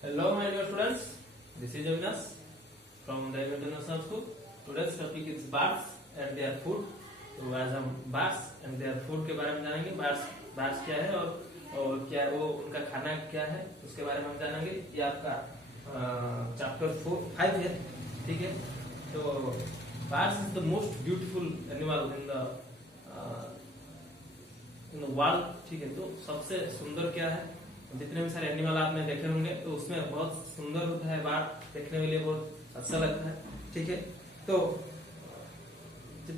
Hello, my dear students. This is Avinas from the International School. Today's topic is bats and their food. तो आज हम bats and their food के बारे में जानेंगे. bats क्या है और क्या वो उनका खाना क्या है उसके बारे में हम जानेंगे. ये आपका चैप्टर 5 है, ठीक है. तो bats is the most beautiful animal in the world, ठीक है. तो सबसे सुंदर क्या है, जितने भी सारे एनिमल आपने देखे होंगे तो उसमें बहुत सुंदर होता है बार्ड, देखने के लिए बहुत अच्छा लगता है, ठीक है. तो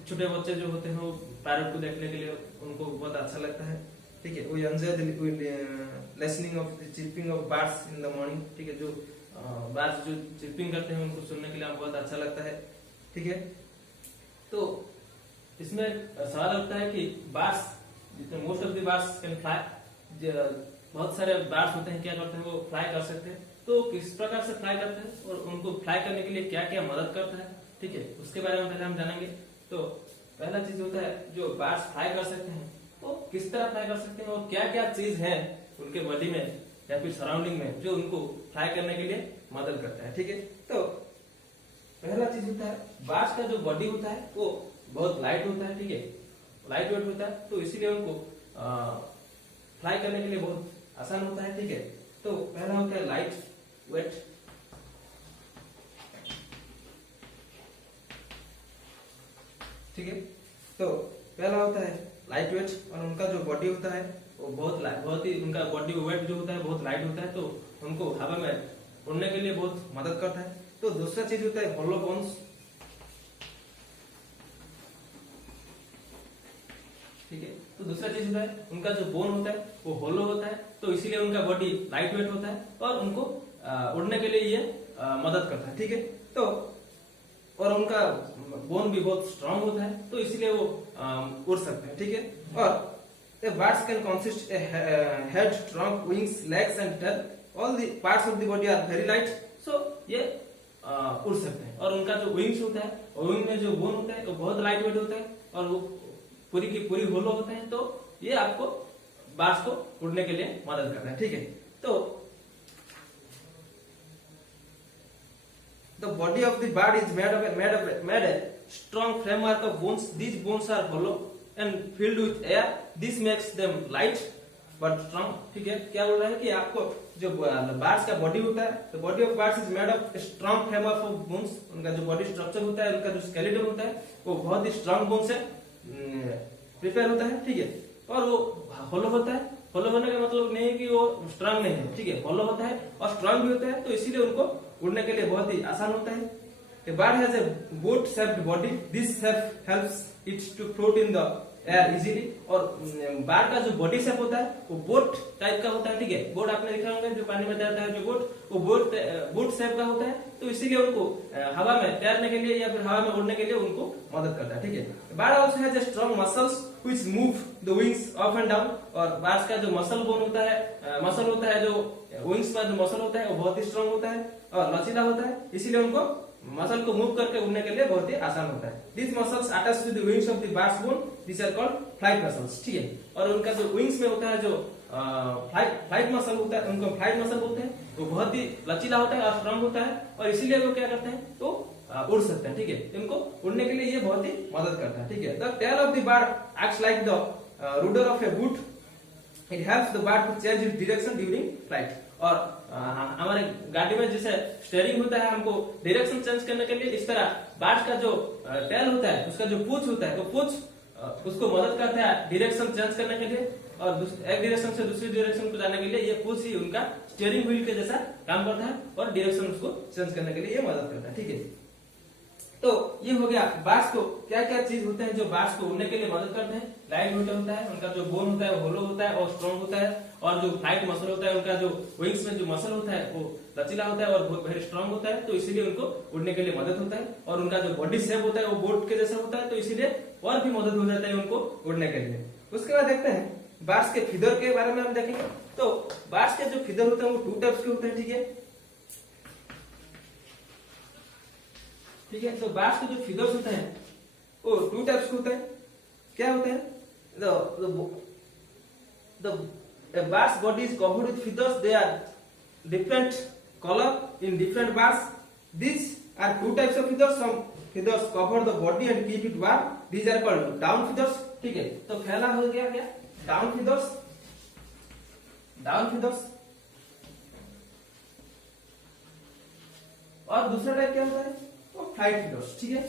छोटे बच्चे जो होते हैं वो पैरट को देखने के लिए उनको बहुत अच्छा लगता है, ठीक है. We enjoy the listening of the chirping of birds in the morning, ठीक है. जो बर्ड्स जो चिर्पिंग करते हैं उनको सुनने के लिए बहुत अच्छा लगता है, ठीक है. तो इसमें सवाल उठता है कि बर्ड्स, जितने most of the birds can fly, बहुत सारे बर्ड्स होते हैं क्या करते हैं वो फ्लाई कर सकते हैं. तो किस प्रकार से फ्लाई करते हैं और उनको फ्लाई करने के लिए क्या क्या मदद करता है, ठीक है, उसके बारे में पहले हम जानेंगे. तो पहला चीज होता है जो बर्ड्स फ्लाई कर सकते हैं वो किस तरह फ्लाई कर सकते हैं और क्या क्या चीज है उनके बॉडी में या फिर सराउंडिंग में जो उनको फ्लाई करने के लिए मदद करता है, ठीक है. तो पहला चीज होता है बर्ड्स का जो बॉडी होता है वो बहुत लाइट होता है, ठीक है, लाइट वेट होता है. तो इसीलिए उनको फ्लाई करने के लिए बहुत आसान होता है, ठीक है. तो पहला होता है लाइट वेट, ठीक है. तो पहला होता है लाइट वेट और उनका जो बॉडी होता है वो बहुत ही उनका बॉडी वेट जो होता है बहुत लाइट होता है. तो उनको हवा में उड़ने के लिए बहुत मदद करता है. तो दूसरा चीज होता है होलो बोन्स, ठीक है. तो दूसरा चीज होता है उनका जो बोन होता है वो होलो होता है. तो इसीलिए उनका बॉडी लाइट वेट होता है और उनको उड़ने के लिए ये मदद करता है, ठीक है. तो और उनका बोन भी बहुत स्ट्रांग होता है तो इसीलिए वो उड़ सकते हैं, ठीक है. और birds can consist head, trunk, wings, legs and tail. All the parts of the body are very light. So ये उड़ सकते हैं. और उनका जो विंग्स होता है और विंग में जो बोन होता है वो बहुत लाइट वेट होता है और वो पूरी की पूरी होलो होते हैं. तो ये आपको बर्ड्स को उड़ने के लिए मदद करता है, ठीक है. तो the body of the bird is made a strong framework of bones. These bones are hollow and filled with air. This makes them light but strong, ठीक है. क्या बोल रहा है कि आपको जो बर्ड्स का बॉडी होता है, तो body of birds is made of strong framework of bones. उनका जो बॉडी स्ट्रक्चर होता है, उनका जो स्केलेटन होता है वो बहुत ही स्ट्रॉन्ग बोन से प्रिपेयर होता है, ठीक है. और वो होलो होता है. होलो होने का मतलब नहीं है कि वो स्ट्रांग नहीं है, ठीक है, होलो होता है और स्ट्रांग भी होता है. तो इसीलिए उनको उड़ने के लिए बहुत ही आसान होता है. A bird has a boat-shaped body. This shape helps it to float in the air easily. और बार्ड का जो बॉडी शेप होता है वो बोट टाइप का होता है, ठीक है. बोट आपने देखा होगा जो पानी में तैरता है जो बोट, वो बोट शेप का होता है. तो इसीलिए उनको हवा में तैरने के लिए या फिर हवा में उड़ने के लिए उनको मदद करता है, ठीक है. Bird also has a strong muscles which move the wings up and down. और बर्ड्स का जो मसल बोन होता है, मसल होता है, जो विंग्स का जो मसल होता है वो बहुत ही स्ट्रांग होता है और लचीला होता है. इसीलिए उनको मसल को मूव करके उड़ने के लिए बहुत ही आसान होता है. These muscles attach to the wings of the bird's bone. These are called flight muscles, ठीक है. और उनका जो विंग्स में होता है जो फ्लाइट मसल होता है, उनको फ्लाइट मसल बोलते हैं. वो बहुत ही लचीला होता है और स्ट्रांग होता है और इसीलिए वो क्या करते हैं तो उड़ सकते हैं, ठीक है. इनको उड़ने के लिए ये बहुत ही मदद करता है, ठीक है. The tail of the bird acts like the rudder of a boat. It helps the bird to change its direction during flight. और हमारे गाड़ी में जैसे स्टीयरिंग होता है, हमको डायरेक्शन चेंज करने के लिए इस तरह बर्ड का जो टेल होता है, उसका जो पूंछ होता है, वो पूंछ उसको मदद करता है डायरेक्शन चेंज करने के लिए. और एक डायरेक्शन से दूसरी डायरेक्शन को जाने के लिए ये पूंछ ही उनका स्टीयरिंग व्हील के जैसा काम करता है और डायरेक्शन उसको चेंज करने के लिए ये मदद करता है, ठीक है. तो ये हो गया बर्ड्स को क्या क्या चीज होते हैं जो बर्ड्स को उड़ने के लिए मदद करते हैं. लाइट वेट होता है, उनका जो बोन होता है वो होलो होता है और स्ट्रॉन्ग होता है. और जो फ्लाइट मसल होता है, उनका जो विंग्स में जो मसल होता है वो लचीला होता है और वेरी स्ट्रॉन्ग होता है. तो इसीलिए उनको उड़ने के लिए मदद होता है. और उनका जो बॉडी शेप होता है वो बोट के जैसा होता है. तो इसीलिए और भी मदद हो जाता है उनको उड़ने के लिए. उसके बाद देखते हैं बर्ड्स के फीदर के बारे में हम देखेंगे. तो बर्ड्स के जो फीदर होते हैं वो 2 टाइप्स के होते हैं, ठीक है, ठीक है. तो बर्ड्स के जो फीदर्स होते हैं वो 2 टाइप्स के होते हैं. क्या होते हैं? The bird's body is covered with feathers. They are different color in different bars. These are two types of feathers. Some feathers cover the body and keep it warm. These are called down feathers. ठीक है, तो पहला हो गया क्या, down feathers. Down feathers. और दूसरा type क्या होता है, तो फ्लाइट feathers. ठीक है,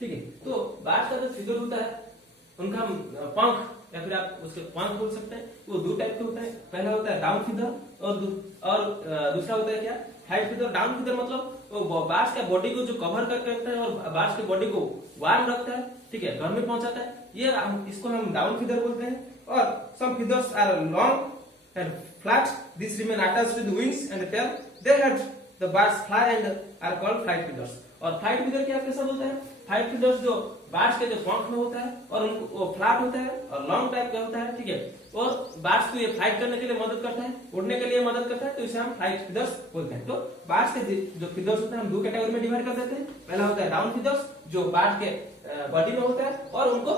ठीक है. तो बाज का जो फिगर होता है उनका पंख या फिर आप उसके पंख बोल सकते हैं, वो दो टाइप के होते हैं. पहला होता है डाउन फीदर और दूसरा होता है क्या, फ्लाइट फीदर. डाउन फीदर मतलब वो बाज का बॉडी को जो कवर करके रखता है और बाज के बॉडी को वार्म रखता है, ठीक है, गर्मी पहुंचाता है. ये इसको हम डाउन फीदर बोलते हैं. और some feathers are long and flat. This remain attached to the wings and tail. They head the birds fly and are called flight feathers. और फ्लाइट फीदर क्या कैसा बोलते हैं, फ्लाइट फीदर्स जो बार्ड्स के जो पंख में होता है और उनको वो फ्लैट होता है और लॉन्ग टाइप का होता है, ठीक है. और बार्ड्स को ये फ्लाइट करने के लिए मदद करता है, उड़ने के लिए मदद करता है, तो इसे हम फ्लाइट फीदर्स बोलते हैं. तो बार्ड्स के जो फीदर्स होते हैं हम दो कैटेगरी में डिवाइड कर देते हैं. पहला होता है डाउन फीदर्स जो बार्ड के बॉडी में होता है और उनको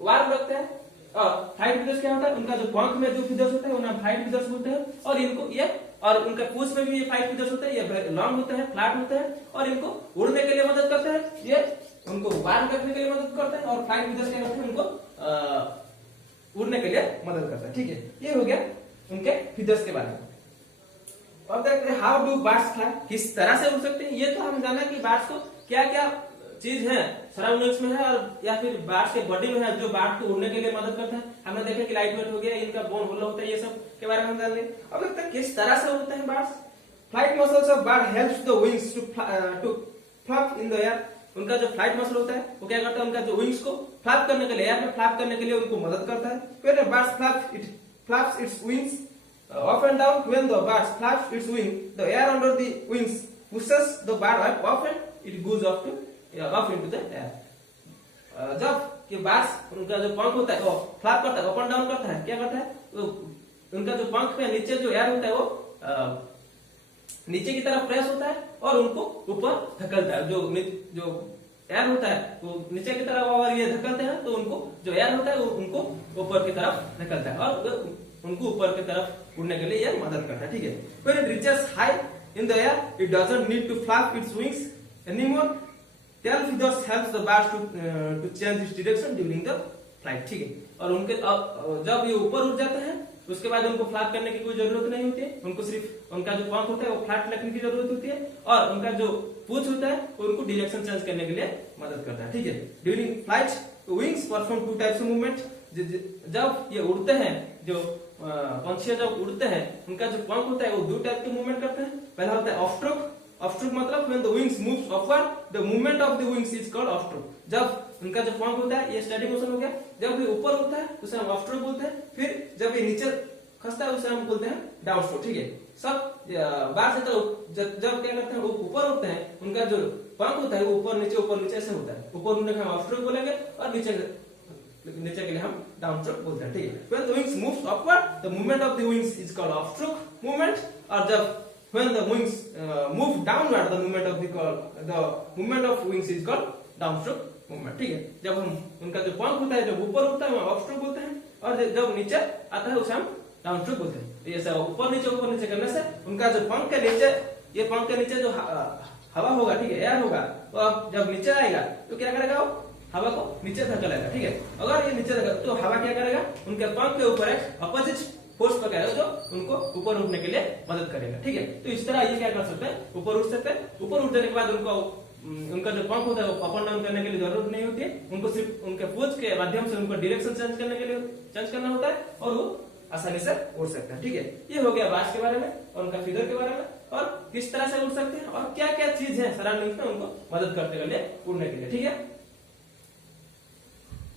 वार्म रखते हैं. और फ्लाइट फीदर्स क्या होता है, उनका जो पंख में जो फीदर्स होता है उन्हें फ्लाइट फीदर्स बोलते हैं. और इनको ये और उनके पूंछ में भी ये फ्लाइट फीदर्स होते हैं, ये लॉन्ग होते हैं, फ्लैट होते हैं और इनको उड़ने के लिए मदद करते हैं. ये उनको वार्म रखने के लिए मदद करते हैं. और फ्लाइट फीदर्स क्या करते हैं, उनको उड़ने के लिए मदद करते हैं. ठीक है, ये हो गया उनके फीदर्स के बारे में. अब देखते हैं हाउ डू बर्ड्स फ्लाई, किस तरह से उड़ सकते हैं. ये तो हम जाना कि बर्ड्स को क्या क्या चीज है सराउंडिंग्स में है और या फिर बर्ड्स के बॉडी में है जो बर्ड को उड़ने के लिए मदद करता है. हमने देखा कि लाइट वेट हो गया, इनका बोन होलो होता है, ये सब के बारे में हम जान लें. अब देखते हैं किस तरह से उड़ते हैं birds. Flight muscles of bird helps the wings to flap in the air. उनका जो फ्लाइट मसल होता है वो क्या करता है, उनका जो विंग्स को फ्लैप करने के लिए, एयर में फ्लैप करने के लिए उनको मदद करता है. When a bird flaps its wings up and down. When the bird flaps its wing, the air under the wings pushes the bird up and it goes up into the air. जब कि birds उनका जो पंख होता है वो flap करता है, अप एंड डाउन करता है, क्या करता है, तो उनका जो पंख में नीचे जो एयर होता है वो नीचे की तरफ प्रेस होता है और उनको ऊपर धकेलता है. जो एयर होता है वो नीचे की तरफ अगर ये धकेलते हैं तो उनको जो एयर होता है वो उनको ऊपर की तरफ धकेलता है और उनको ऊपर की तरफ उड़ने के लिए ये मदद करता है. ठीक है, when it reaches high in the air it doesn't need to flap its wings anymore. Tail feathers helps the bird to change its direction during the flight. ठीक है, और उनके जब ये ऊपर उड़ जाते हैं उसके बाद उनको फ्लैप करने की कोई जरूरत नहीं होती है. उनको सिर्फ उनका जो पंख होता है वो फ्लैट रखने की जरूरत होती है और उनका जो पूंछ होता है वो उनको डायरेक्शन चेंज करने के लिए मदद करता है. ठीक है, during flight wings perform two types of movement. जब ये उड़ते हैं, जो पंछी जब उड़ते हैं उनका जो पंख होता है वो दो टाइप के मूवमेंट करते हैं. पहला होता है ऑफ स्ट्रोक. ऑफ स्ट्रोक मतलब when the wings moves upward, the movement of the wings is called off stroke. जब उनका जो पंख होता है ये स्टैटिक मोशन हो गया. जब ये ऊपर उड़ता है उसे हम ऑफ स्ट्रोक बोलते हैं. फिर जब ये नीचे खसता है उसे हम बोलते हैं डाउन स्ट्रोक. ठीक है, सब बार से जब क्या करते हैं वो ऊपर उड़ते हैं, उनका जो पंख होता है वो ऊपर नीचे ऐसे होता है. ऊपर उड़ने का हम ऑफ स्ट्रोक बोलेंगे और नीचे के लिए हम डाउन स्ट्रोक बोलते हैं. ठीक है, when the wings moves upward, the movement of the wings is called off stroke movement. और जब when the wings move downward, the movement of wings is called downstroke movement. ठीक है, जब हम उनका जो पंख होता है जब ऊपर उठता है ऑफ स्ट्रोक बोलते हैं और जब नीचे आता है उसे हम डाउन स्ट्रोक बोलते हैं. ऐसा ऊपर नीचे करने से उनका जो पंख के नीचे, ये पंख के नीचे जो हवा होगा, ठीक है, एयर होगा, वो जब नीचे आएगा तो क्या करेगा, वो हवा को नीचे धकेलेगा. ठीक है, अगर ये नीचे धकेलेगा तो हवा क्या करेगा, उनके पंख के ऊपर एक अपोजिट फोर्स पकड़ेगा जो उनको ऊपर उठने के लिए मदद करेगा. ठीक है, तो इस तरह ये क्या कर सकते हैं, ऊपर उठ सकते हैं. ऊपर उठने के बाद उनका जो पंख होता है वो अप एंड डाउन करने के लिए जरूरत नहीं होती है. उनको सिर्फ उनके पूंछ के माध्यम से उनको डायरेक्शन चेंज करना होता है और वो आसानी से उड़ सकते हैं. ठीक है, ये हो गया बाज के बारे में और उनका फीदर के बारे में और किस तरह से उड़ सकते हैं और क्या क्या चीज है सराउंडिंग्स में उनको मदद करने के लिए उड़ने के लिए. ठीक है.